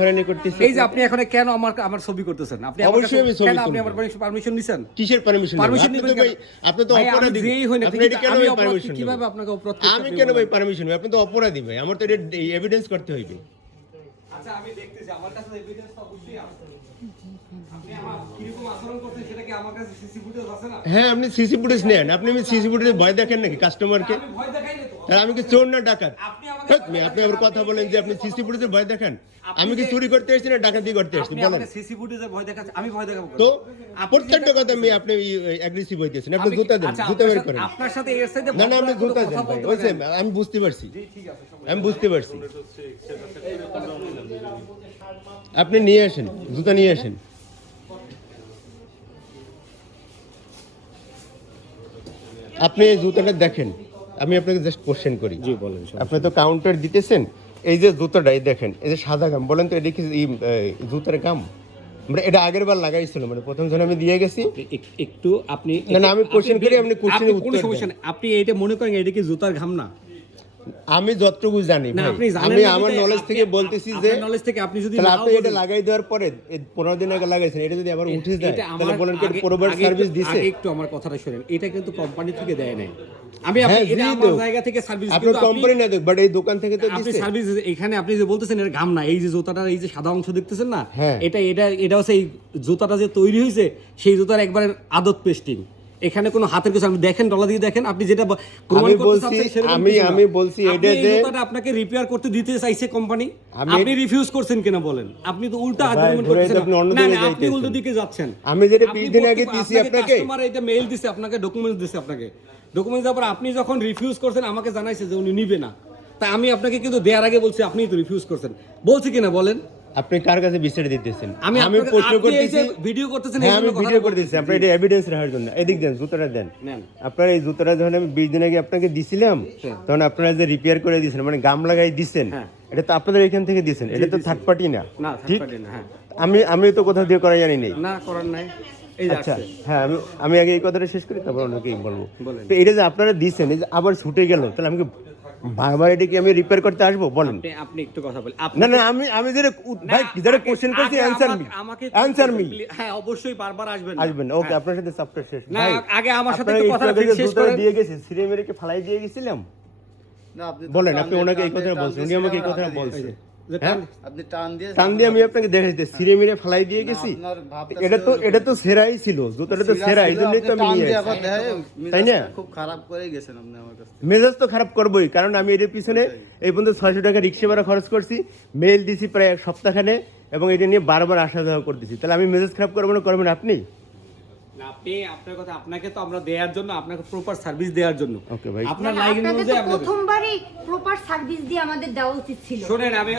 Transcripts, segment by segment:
হয়রানি করতেছি। এই যে আপনি এখন কেন আমার ছবি করতেছেন? আপনি অবশ্যই আমি ছবি কেন আপনি করব। আমার পারমিশন নিছেন? কিসের পারমিশন? পারমিশন নিবেন কেন? আপনি তো ভাই, আমি অপরাধী। যেই হই না, আপনি কিন্তু এটা কেন আমি ভাই অপরাধ পারমিশন কিভাবে নেবেন? আপনাকে অপরাধ করতে আমি আপনি কেন ভাই বলেন? পারমিশন নেব? আপনি তো অপরাধী ভাই। আমার তো এটা এভিডেন্স করতে হইবে। আচ্ছা, আমি দেখতেছি, আমার কাছে এভিডেন্স তো অবশ্যই আছে। আপনি আমার কিরকম আচরণ করছেন সেটা কি আমার কাছে সিসি ফুটেজ আছে না? হ্যাঁ, আপনি সিসি ফুটেজ নেন। আপনি সিসি ফুটেজে ভয় দেখেন নাকি কাস্টমারকে? আমি ভয় দেখাই না তো। তাহলে আমি কি চোর না ডাকাত? আপনি আমাকে হেৎ মেয়ে, আপনি আবার কথা বলেন যে আপনি সিসি ফুটেজে ভয় দেখেন। আমি কি চুরি করতে এসেছি না ডাকাতি করতে এসেছি আপনি বলেন? আমাকে সিসি ফুটেজে ভয় দেখাচ্ছেন, আমি ভয় দেখাবো কেন? তো আপনি প্রত্যেকটা যেটা কথা করতেছেন, আপনি অ্যাগ্রেসিভ হইতেছেন। আপনি আমি কি- জুতা দেন, আচ্ছা, জুতা আপনার বের সাথে- করেন। আপনার সাথে এর সাথে না না, আপনি ভদ্র জুতা কোনো দেন কথা ভাই। বলতে ওইসে পারেন? আমি বুঝতে পারছি। জি, ঠিক আছে, সমস্যা আমি বুঝতে পারছি। আপনি নিয়ে আসেন, জুতা নিয়ে আসেন। আপনি এই জুতাটা দেখেন, আমি আপনাকে জাস্ট কোশ্চেন করি। জি, বলেন। আপনি তো কাউন্টার দিতেছেন, এই যে জুতাটা এই দেখেন, এই যে সাদা গাম, বলেন তো এটা কি জুতার গাম? মানে এটা আগের বার লাগাইছিল, মানে প্রথম যখন আমি দিয়ে গেছি। একটু আপনি না না, আমি কোশ্চেন করি, আপনি কোশ্চেনের কোনো উত্তর সমস্যা দেন। নেই। আপনি এটা মনে করেন এটা কি জুতার ঘাম না? আমি যতটুকু জানি না, ভাই, আপনি জানেন আমি না আমার বিধায় নলেজ থেকে আপনি- বলতেছি যে আপনার knowledge থেকে আপনি যদি তাহলে নাও আপনি এটা বোঝেন- লাগাই দেওয়ার পরে 15 দিন আগে লাগাইছেন, এটা যদি আবার উঠে যায় এটা তাহলে বলেন কি আগে- প্রোভাইড আগে সার্ভিস একটু- দিছে? আগে একটু আমার কথাটা শুনেন। এটা কিন্তু কোম্পানি থেকে দেয় নাই। আমি হ্যাঁ, এটা জি আমার দেব। জায়গা থেকে সার্ভিস, আপনার কোম্পানি না দেখ, বাট এই দোকান থেকে তো আপনি দিছে। সার্ভিস এখানে আপনি যে বলতেছেন এর ঘাম না, এই যে জুতাটার এই যে সাদা অংশ দেখতেছেন না, হ্যাঁ। এটা হচ্ছে এই জুতাটা যে তৈরি হয়েছে সেই জুতার একবারে আদত পেস্টিং। এখানে কোনো হাতের কিছু, আপনি দেখেন, ডলা দিয়ে দেখেন, আপনি যেটা প্রমাণ আমি করতে বলছি, চাচ্ছেন সেরকম আমি কিছু না। আমি বলছি আপনি এটা এই যে জুতাটা আপনাকে রিপেয়ার করতে দিতে চাইছে কোম্পানি, আমি- আপনি রিফিউজ করছেন কিনা বলেন? আপনি তো উল্টা ভাই, আর্গুমেন্ট ধরে করতেছেন। তো আপনি অন্য না দিকে না, আপনি যাইতেছেন। উল্টো দিকে যাচ্ছেন। আমি যেটা আপনি 20 দিন আগে দিছি আপনাকে, কাস্টমার এটা মেইল দিছে আপনাকে, ডকুমেন্টস দিছে আপনাকে, ডকুমেন্টস দেওয়ার পর আপনি যখন রিফিউজ করছেন আমাকে জানাইছে যে উনি নিবে না। তাই আমি আপনাকে কিন্তু দেওয়ার আগে বলছি, আপনিই তো রিফিউজ করছেন। বলছি কিনা বলেন? আপনি কার কাছে বিচার দিতেছেন? আমি আমি প্রশ্ন আপনি এই যে করতেছি। ভিডিও করতেছেন, হ্যাঁ, এই আমি জন্য ভিডিও কথাটা করতেছি, আপনার এটা এভিডেন্স রাখার জন্য। এদিক দেন, জুতাটা দেন। নেন। আপনার এই জুতাটা যখন আমি 20 দিন আগে আপনাকে দিছিলাম, তখন আপনারা যে রিপেয়ার করে দিয়েছেন, মানে গাম লাগাই দিছেন, হ্যাঁ। এটা তো আপনাদের এখান থেকে দিয়েছেন, এটা তো থার্ড পার্টি না। না, ঠিক, থার্ড পার্টি না। হ্যাঁ, আমি তো কোথাও দিয়ে করাই জানি নাই। না করার নাই। এই যে আচ্ছা, আসছে। হ্যাঁ, আমি আগে এই কথাটা শেষ করি, তারপর অন্যকেই বলবো। বলেন। তো এটা যে আপনারা দিয়েছেন, এই যে আবার ছুটে গেল, তাহলে আমি কি বারবার এটা কি আমি রিপেয়ার করতে আসবো? বলেন। আপনি একটু কথা বলেন। না না, আমি যেটা ভাই যেটা কোশ্চেন করছি, অ্যানসার মি, অ্যানসার মি। হ্যাঁ, অবশ্যই বারবার আসবেন না। আসবেন, ওকে, আপনার সাথে চ্যাপ্টার শেষ। না, ভাই, আগে আমার সাথে আপনারা একটু কথা একটু আগে যে শেষ জুতাটা করেন। দিয়ে গেছে, সিঁড়ি মেরে কি ফালাই দিয়ে গেছিলাম? না, আপনি তো বলেন, টান আপনি দিয়ে- ওনাকে এই টান কথাটা দিয়ে- বলছেন, টান উনি আমাকে এই দিয়ে কথাটা আপনি বলছে। দিয়েছেন। যে হ্যাঁ, আপনি টান দিয়ে টান দিয়ে আমি আপনাকে দেখাইতে, সিঁড়ি মেরে ফালাই দিয়ে গেছি। আপনার ভাবটা এটা তো সেরাই ছিল, জুতাটা তো সেরা, এই জন্যই তো আমি টান নিয়ে দিয়ে আসি। আবার দেখায়, তাই না? মেজাজটা খুব খারাপ করে গেছেন আপনি আমার কাছে। মেজাজ তো খারাপ করবোই, কারণ আমি এর পিছনে এই পর্যন্ত 600 টাকা রিক্সা ভাড়া খরচ করছি, মেল দিছি প্রায় এক সপ্তাহখানে, এবং এটা নিয়ে বারবার আসা যাওয়া করতেছি। তাহলে আমি মেজাজ খারাপ করবো না, করবেন আপনি? না, আপনি আপনার কথা, আপনাকে তো আমরা দেওয়ার জন্য, আপনাকে প্রপার সার্ভিস দেওয়ার জন্য। ওকে ভাই। আপনার মানে লাইন আপনাদের অনুযায়ী তো আপনাদের প্রথমবারই প্রপার সার্ভিস দিয়ে আমাদের দেওয়া উচিত ছিল। শোনেন, আমি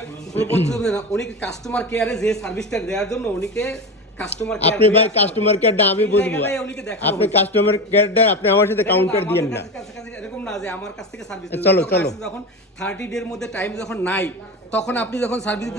উনি কাস্টমার কেয়ারে যে সার্ভিসটা দেওয়ার জন্য উনিকে কাস্টমার কেয়ার, আপনি ভাই কাস্টমার কেয়ারটা আমি বুঝবো, উনিকে দেখানো আপনি কাস্টমার কেয়ারটা আপনি আমার সাথে কাউন্টার দিয়েন না। এরকম না যে আমার কাছ থেকে সার্ভিস চলো, চলো। যখন 30 ডের মধ্যে টাইম যখন নাই, তখন আপনি যখন সার্ভিস